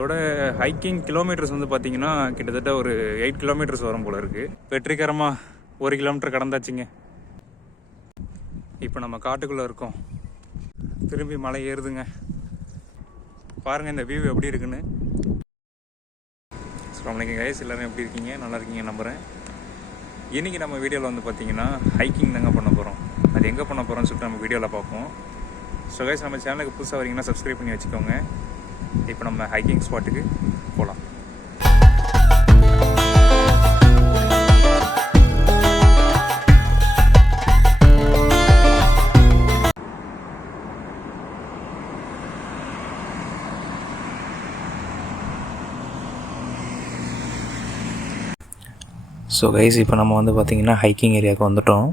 இதோட hiking kilometres வந்து பார்த்தீங்கன்னா கிட்டத்தட்ட ஒரு 8 கிலோமீட்டர்ஸ் வரும் போல இருக்குது. வெற்றிகரமாக 1 கிலோமீட்டர் கடந்தாச்சுங்க. இப்போ நம்ம காட்டுக்குள்ளே இருக்கோம். திரும்பி மலை ஏறுதுங்க. பாருங்கள் இந்த வியூ எப்படி இருக்குன்னு. அஸ்ஸலாமு கைஸ், எல்லோரும் எப்படி இருக்கீங்க? நல்லா இருக்கீங்க நம்புகிறேன். இன்றைக்கி நம்ம வீடியோவில் வந்து பார்த்தீங்கன்னா ஹைக்கிங் தாங்க பண்ண போகிறோம். அது எங்கே பண்ண போகிறோம்னு சொல்லிட்டு நம்ம வீடியோவில் பார்ப்போம். ஸோ கைஸ், நம்ம சேனலுக்கு புதுசாக வரீங்கன்னா சப்ஸ்கிரைப் பண்ணி வச்சுக்கோங்க. இப்போ நம்ம ஹைக்கிங் ஸ்பாட்டுக்கு போகலாம். ஸோ கைஸ், இப்போ நம்ம வந்து பார்த்திங்கன்னா ஹைக்கிங் ஏரியாவுக்கு வந்துட்டோம்.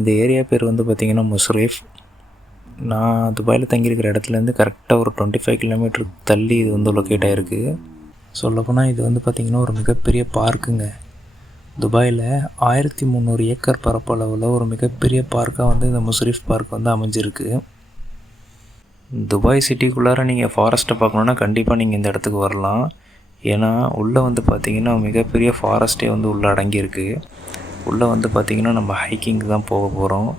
இந்த ஏரியா பேர் வந்து பார்த்திங்கன்னா முஸ்ரீஃப். நான் துபாயில் தங்கியிருக்கிற இடத்துலேருந்து கரெக்டாக ஒரு 25 கிலோமீட்டர் தள்ளி இது வந்து லொக்கேட் ஆகிருக்கு. சொல்லப்போனால் இது வந்து பார்த்திங்கன்னா ஒரு மிகப்பெரிய பார்க்குங்க. துபாயில் 1300 ஏக்கர் பரப்பளவில் ஒரு மிகப்பெரிய பார்க்காக வந்து இந்த முஸ்ரீஃப் பார்க் வந்து அமைஞ்சிருக்கு. துபாய் சிட்டிக்குள்ளார நீங்கள் ஃபாரஸ்ட்டை பார்க்கணுன்னா கண்டிப்பாக நீங்கள் இந்த இடத்துக்கு வரலாம். ஏன்னா உள்ளே வந்து பார்த்திங்கன்னா மிகப்பெரிய ஃபாரஸ்ட்டே வந்து உள்ளே அடங்கியிருக்கு. உள்ளே வந்து பார்த்திங்கன்னா நம்ம ஹைக்கிங் தான் போக போகிறோம்.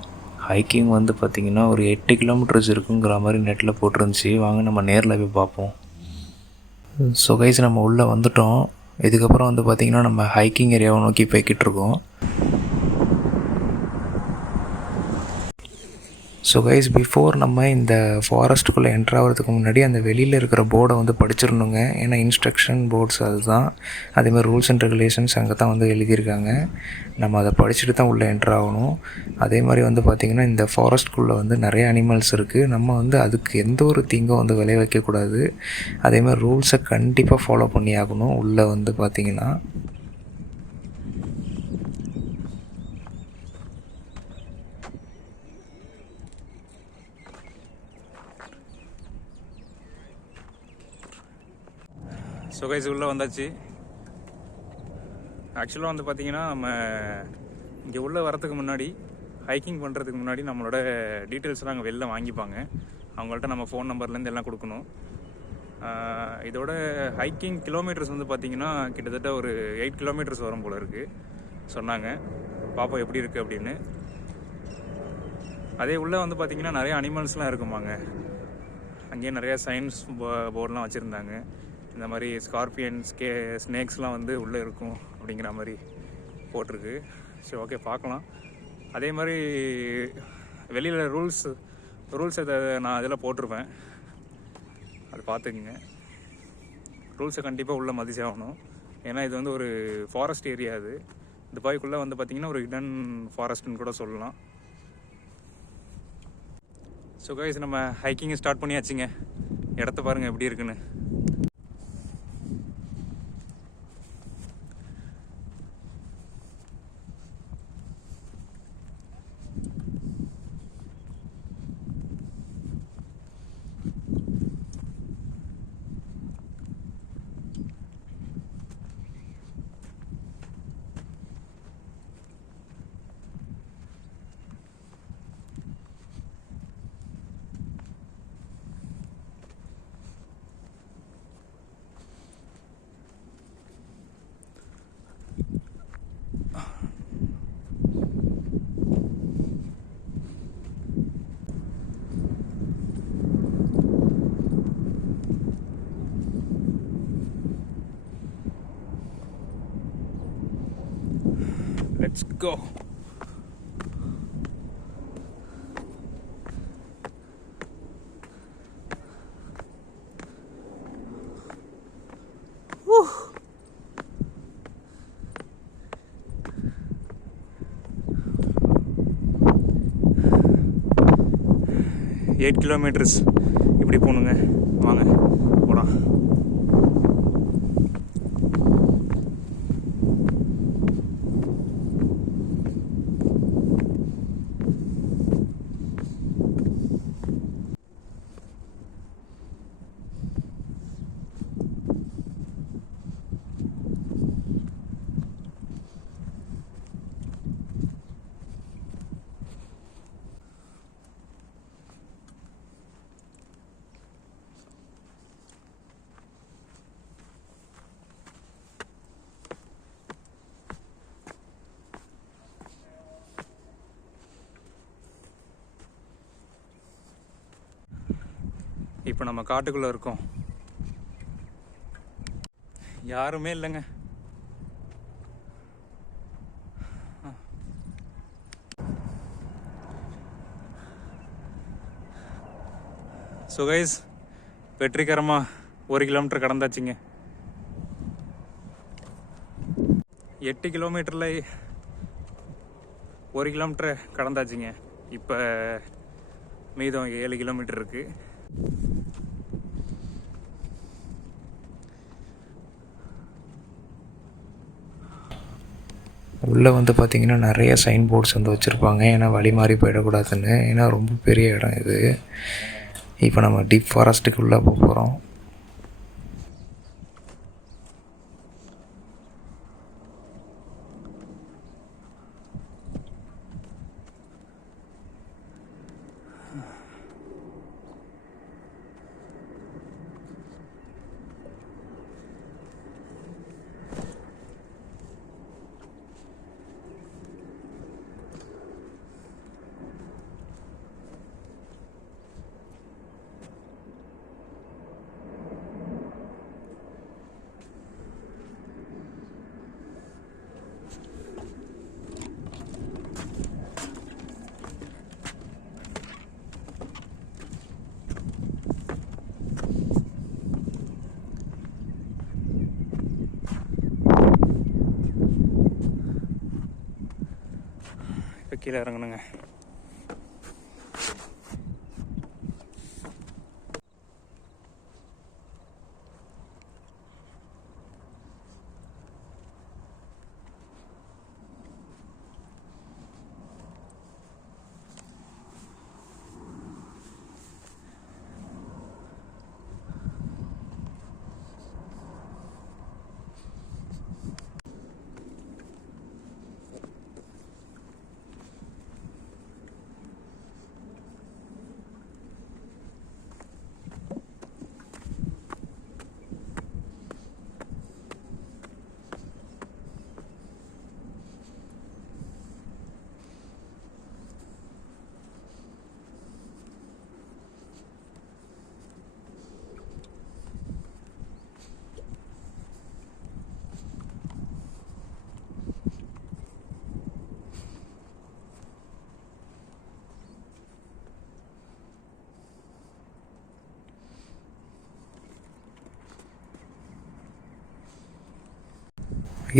ஹைக்கிங் வந்து பார்த்திங்கன்னா ஒரு 8 கிலோமீட்டர்ஸ் இருக்குங்கிற மாதிரி நெட்டில் போட்டிருந்துச்சு. வாங்க நம்ம நேரில் போய் பார்ப்போம். ஸோ கைஸ், நம்ம உள்ளே வந்துட்டோம். இதுக்கப்புறம் வந்து பார்த்திங்கன்னா நம்ம ஹைக்கிங் ஏரியாவை நோக்கி போய்கிட்டு இருக்கோம். ஸோ கைஸ், பிஃபோர் நம்ம இந்த ஃபாரஸ்ட்டுக்குள்ளே என்ட்ரு ஆகிறதுக்கு முன்னாடி அந்த வெளியில் இருக்கிற போர்டை வந்து படிச்சிடணுங்க. ஏன்னா இன்ஸ்ட்ரக்ஷன் போர்ட்ஸ் அதுதான். அதேமாதிரி ரூல்ஸ் அண்ட் ரெகுலேஷன்ஸ் அங்கே தான் வந்து எழுதியிருக்காங்க. நம்ம அதை படிச்சுட்டு தான் உள்ளே என்ட்ரு ஆகணும். அதே மாதிரி வந்து பார்த்திங்கன்னா இந்த ஃபாரஸ்ட்குள்ளே வந்து நிறைய அனிமல்ஸ் இருக்குது. நம்ம வந்து அதுக்கு எந்த ஒரு தீங்கும் வந்து விளைவிக்கக்கூடாது. அதேமாதிரி ரூல்ஸை கண்டிப்பாக ஃபாலோ பண்ணி ஆகணும். உள்ளே வந்து பார்த்திங்கன்னா ஸோ கைஸ், உள்ளே வந்தாச்சு. ஆக்சுவலாக வந்து பார்த்திங்கன்னா நம்ம இங்கே உள்ளே வரத்துக்கு முன்னாடி, ஹைக்கிங் பண்ணுறதுக்கு முன்னாடி நம்மளோட டீட்டெயில்ஸ்லாம் அங்கே வெளில வாங்கிப்பாங்க. அவங்கள்ட்ட நம்ம ஃபோன் நம்பர்லேருந்து எல்லாம் கொடுக்கணும். இதோட ஹைக்கிங் கிலோமீட்டர்ஸ் வந்து பார்த்திங்கன்னா கிட்டத்தட்ட ஒரு 8 கிலோமீட்டர்ஸ் வரும் போல் இருக்குது சொன்னாங்க. பாப்போம் எப்படி இருக்குது அப்படின்னு. அதே உள்ளே வந்து பார்த்திங்கன்னா நிறைய அனிமல்ஸ்லாம் இருக்குமாங்க. அங்கேயே நிறையா சயின்ஸ் போர்டெலாம் வச்சுருந்தாங்க. இந்த மாதிரி ஸ்கார்பியன்ஸ், ஸ்னேக்ஸ்லாம் வந்து உள்ளே இருக்கும் அப்படிங்கிற மாதிரி போட்டிருக்கு. சரி, ஓகே, பார்க்கலாம். அதே மாதிரி வெளியில் ரூல்ஸ் அதை நான் அதில் போட்டிருப்பேன், அது பார்த்துக்குங்க. ரூல்ஸை கண்டிப்பாக உள்ளே மதிச்சு ஆகணும். ஏன்னா இது வந்து ஒரு ஃபாரஸ்ட் ஏரியா. அது துபாய்க்குள்ளே வந்து பார்த்திங்கன்னா ஒரு ஹிடன் ஃபாரஸ்ட்னு கூட சொல்லலாம். ஸோ கைஸ், நம்ம ஹைக்கிங்கை ஸ்டார்ட் பண்ணியாச்சுங்க. இடத்த பாருங்கள் எப்படி இருக்குன்னு. Let's go. Woo. 8 கிலோமீட்டர்ஸ் இப்படி போகணுங்க. வாங்க போகலாம். இப்போ நம்ம காட்டுக்குள்ளே இருக்கோம். யாருமே இல்லைங்க. ஸோ கைஸ், வெற்றிகரமாக 1 கிலோமீட்டர் கடந்தாச்சுங்க. 8 கிலோமீட்டரில் 1 கிலோமீட்டர் கடந்தாச்சுங்க. இப்போ மீதம் 7 கிலோமீட்டர் இருக்குது. உள்ளே வந்து பார்த்திங்கன்னா நிறைய சைன் போர்ட்ஸ் வந்து வச்சுருப்பாங்க. ஏன்னா வழி மாறி போயிடக்கூடாதுன்னு. ஏன்னா ரொம்ப பெரிய இடம் இது. இப்போ நம்ம டீப் ஃபாரஸ்ட்டுக்கு உள்ளே போக போகிறோம். இப்போ கீழே இறங்கணுங்க.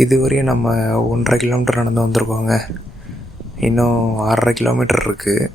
இதுவரையும் நம்ம 1.5 கிலோமீட்டர் நடந்து வந்திருக்கோங்க. இன்னும் 6.5 கிலோமீட்டர் இருக்குது.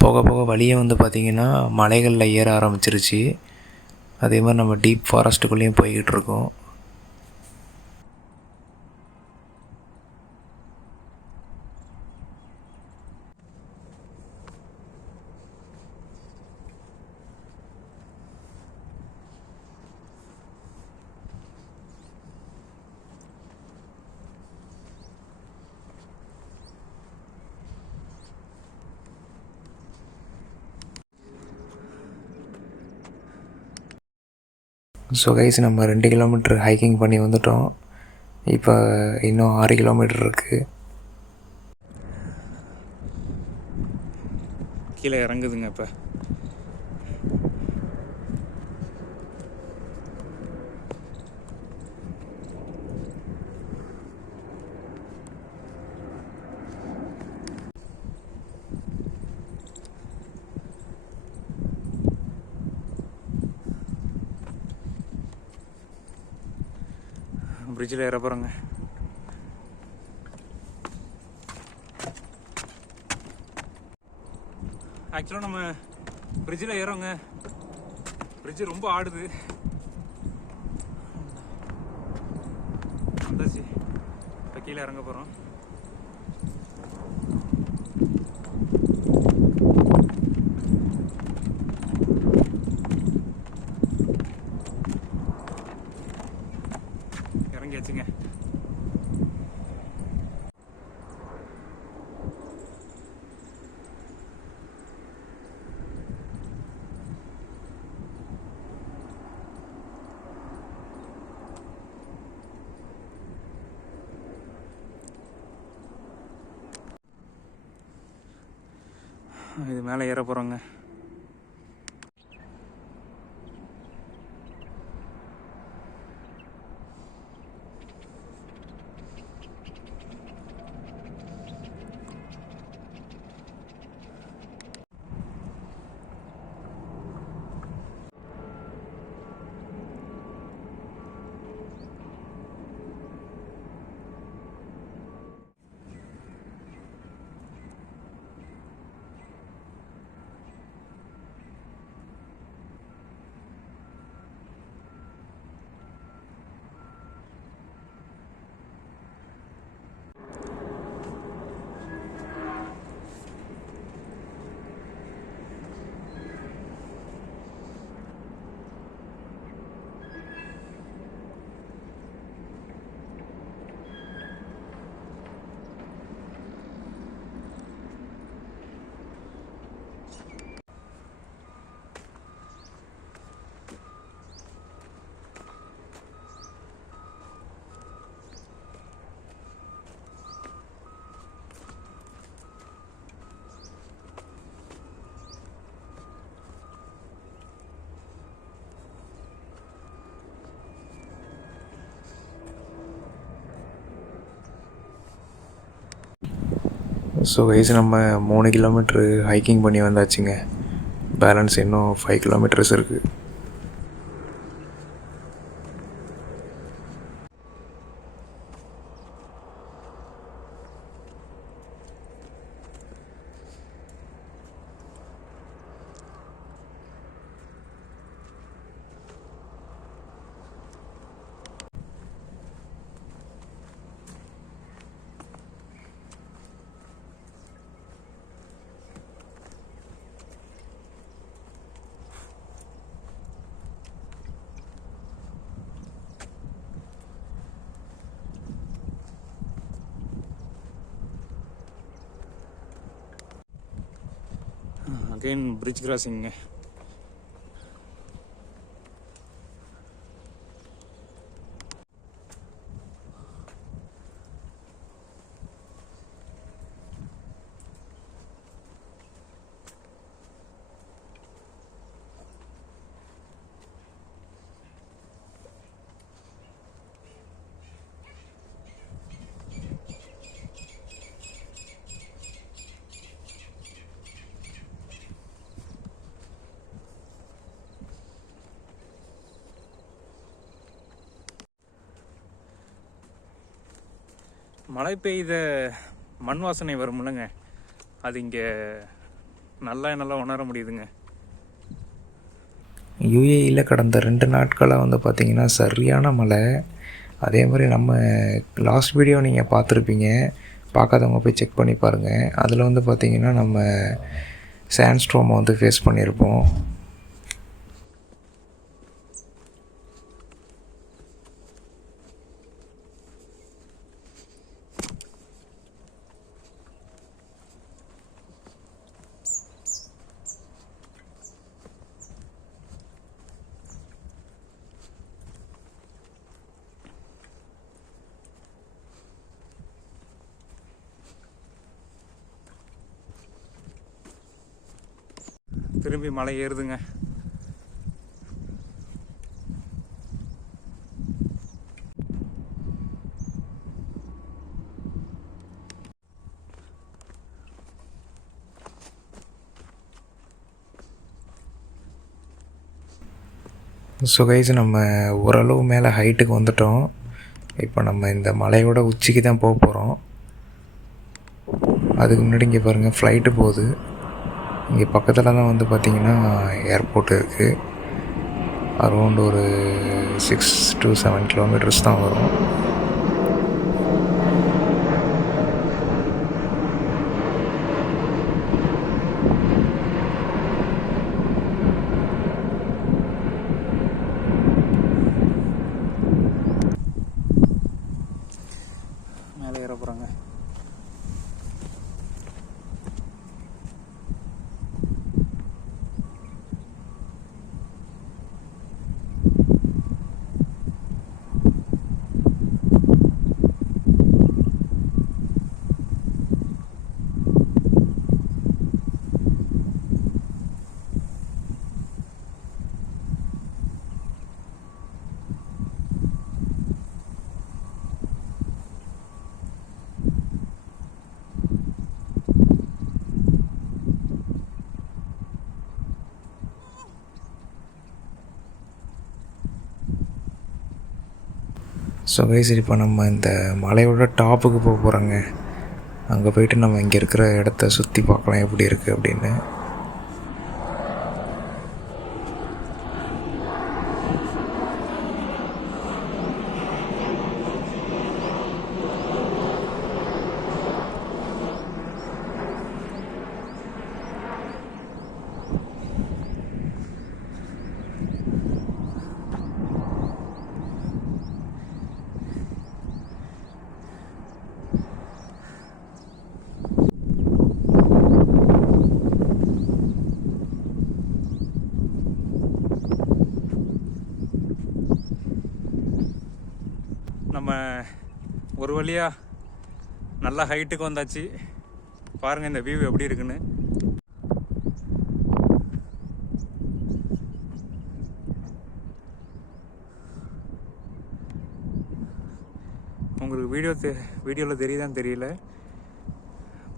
போக போக வழியே வந்து பார்த்திங்கன்னா மலைகளில் ஏற ஆரம்பிச்சிருச்சு. அதே மாதிரி நம்ம டீப் ஃபாரஸ்ட்டுக்குள்ளேயும் போய்கிட்டு இருக்கோம். ஸோ கைஸ் நம்ம 2 கிலோமீட்டர் ஹைக்கிங் பண்ணி வந்துட்டோம். இப்போ இன்னும் 6 கிலோமீட்டர் இருக்குது. கீழே இறங்குதுங்க இப்போ. பிரிட்ஜில் ஏற போகிறோங்க. ஆக்சுவலாக நம்ம பிரிட்ஜில் ஏறோங்க. பிரிட்ஜு ரொம்ப ஆடுது. வந்தாச்சு. இப்போ கீழே இறங்க போகிறோம். இறங்கியாச்சுங்க. இது மேலே ஏற போகிறோங்க. ஸோ கைஸ் நம்ம 3 கிலோமீட்ரு ஹைக்கிங் பண்ணி வந்தாச்சுங்க. பேலன்ஸ் இன்னும் 5 கிலோமீட்டர்ஸ் இருக்குது. அகைன் பிரிட்ஜ் கிராசிங்க. மழை பெய்த மண் வாசனை வரும்லங்க, அது இங்கே நல்லா உணர முடியுதுங்க. யூஏஇயில் கடந்த 2 நாட்களாக வந்து பார்த்திங்கன்னா சரியான மழை. அதே மாதிரி நம்ம லாஸ்ட் வீடியோ நீங்கள் பார்த்துருப்பீங்க, பார்க்காதவங்க போய் செக் பண்ணி பாருங்கள். அதில் வந்து பார்த்திங்கன்னா நம்ம சாண்ட்ஸ்ட்ரோமை வந்து ஃபேஸ் பண்ணியிருப்போம். திரும்பி மலை ஏறுதுங்க. ஸோ கைஸ், நம்ம ஓரளவு மேலே ஹைட்டுக்கு வந்துட்டோம். இப்போ நம்ம இந்த மலையோட உச்சிக்கு தான் போக போகிறோம். அதுக்கு முன்னாடி இங்கே பாருங்கள், ஃப்ளைட்டு போகுது. இங்கே பக்கத்தில் தான் வந்து பார்த்திங்கன்னா ஏர்போர்ட் இருக்குது. அரௌண்ட் ஒரு 6 to 7 kilometers தான் வரும். மேலே ஏற போகிறாங்க. ஸோ கைஸ், இப்போ நம்ம இந்த மலையோட டாப்புக்கு போக போகிறோங்க. அங்கே போயிட்டு நம்ம இங்கே இருக்கிற இடத்த சுற்றி பார்க்கலாம் எப்படி இருக்குது அப்படின்னு. நம்ம ஒரு வழியாக நல்லா ஹைட்டுக்கு வந்தாச்சு. பாருங்கள் இந்த வியூ எப்படி இருக்குன்னு. உங்களுக்கு வீடியோவில் தெரியுதான்னு தெரியல,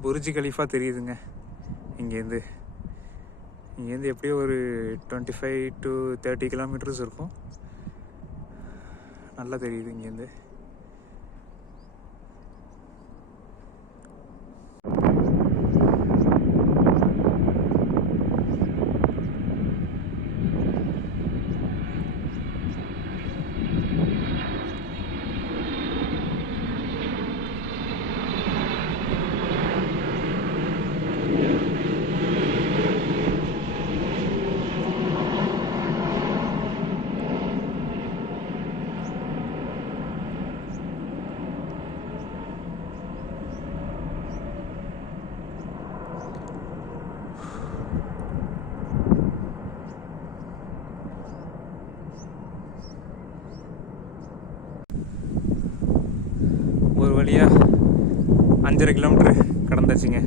புர்ஜ் கலீஃபா தெரியுதுங்க. இங்கேருந்து எப்படியோ ஒரு 25 to 30 kilometers இருக்கும். நல்லா தெரியுது இங்கேருந்து. ஒரு வழியாக 5.5 கிலோமீட்டர் கடந்தாச்சுங்க.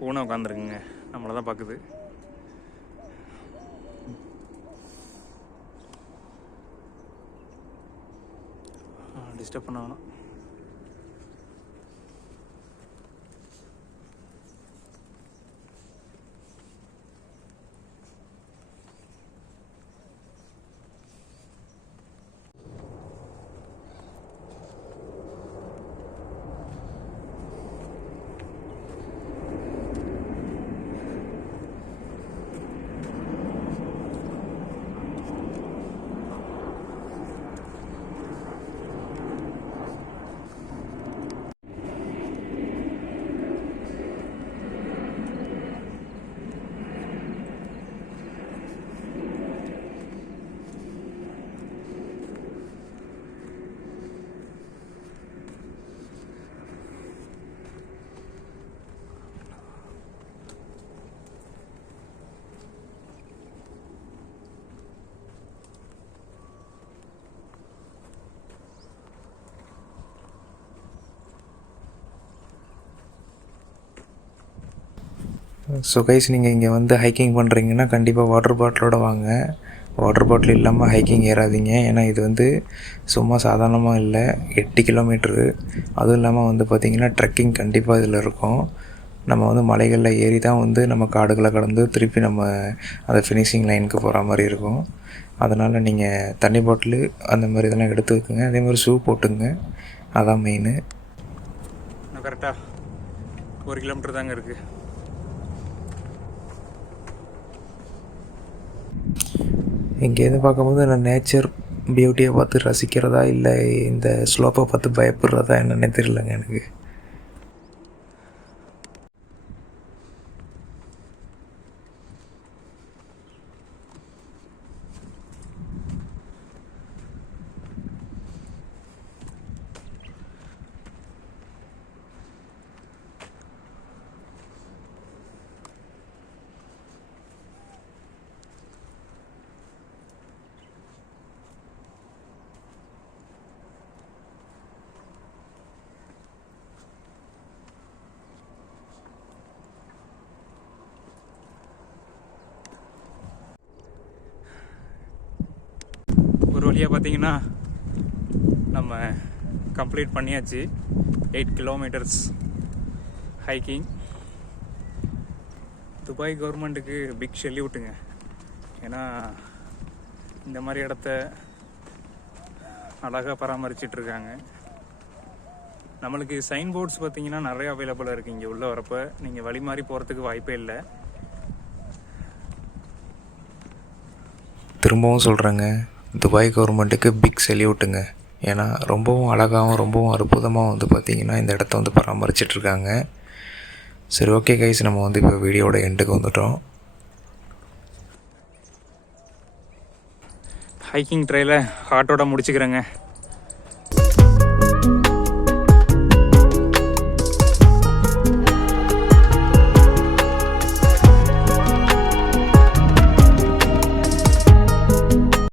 பூனை உட்காந்துருக்குங்க, நம்மளை தான் பார்க்குது. டிஸ்டர்ப் பண்ண வேணாம். ஸோ கைஸ், நீங்கள் இங்கே வந்து ஹைக்கிங் பண்ணுறீங்கன்னா கண்டிப்பாக வாட்டர் பாட்டிலோட வாங்க. வாட்டர் பாட்டில் இல்லாமல் ஹைக்கிங் ஏறாதீங்க. ஏன்னா இது வந்து சும்மா சாதாரணமாக இல்லை, 8 கிலோமீட்ரு. அதுவும் இல்லாமல் வந்து பார்த்திங்கன்னா ட்ரெக்கிங் கண்டிப்பாக இதில் இருக்கும். நம்ம வந்து மலைகளில் ஏறி தான் வந்து நம்ம காடுகளை கடந்து திருப்பி நம்ம அந்த ஃபினிஷிங் லைனுக்கு போகிற மாதிரி இருக்கும். அதனால் நீங்கள் தண்ணி பாட்டிலு அந்த மாதிரி இதெல்லாம் எடுத்து வைக்குங்க. அதே மாதிரி ஷூ போட்டுங்க, அதான் மெயின். கரெக்டாக 1 கிலோமீட்டர் தாங்க இருக்குது. இங்கேருந்து பார்க்கும்போது நான் நேச்சர் பியூட்டியை பார்த்து ரசிக்கிறதா இல்லை இந்த ஸ்லோப்பை பார்த்து பயப்படுறதா என்னன்னே தெரியலங்க எனக்கு. ஒரு வழியாக பார்த்தீங்கன்னா நம்ம கம்ப்ளீட் பண்ணியாச்சு 8 கிலோமீட்டர்ஸ் ஹைக்கிங். துபாய் கவர்மெண்ட்டுக்கு பிக் ஷெல்யூட்டுங்க. ஏன்னா இந்த மாதிரி இடத்த அழகாக பராமரிச்சிட்ருக்காங்க. நம்மளுக்கு சைன் போர்ட்ஸ் பார்த்தீங்கன்னா நிறைய அவைலபிளாக இருக்குது. இங்கே உள்ளே வரப்போ நீங்கள் வழி மாறி போகிறதுக்கு வாய்ப்பே இல்லை. திரும்பவும் சொல்கிறேங்க, துபாய் கவர்மெண்ட்டுக்கு பிக் செல்யூட்டுங்க. ஏன்னா ரொம்பவும் அழகாகவும் ரொம்பவும் அற்புதமாக வந்து பார்த்திங்கன்னா இந்த இடத்த வந்து பராமரிச்சிட்ருக்காங்க. சரி, ஓகே கைஸ், நம்ம வந்து இப்போ வீடியோட எண்டுக்கு வந்துட்டோம். ஹைக்கிங் ட்ரெயிலை ஹார்ட்டோட முடிச்சுக்கிறேங்க.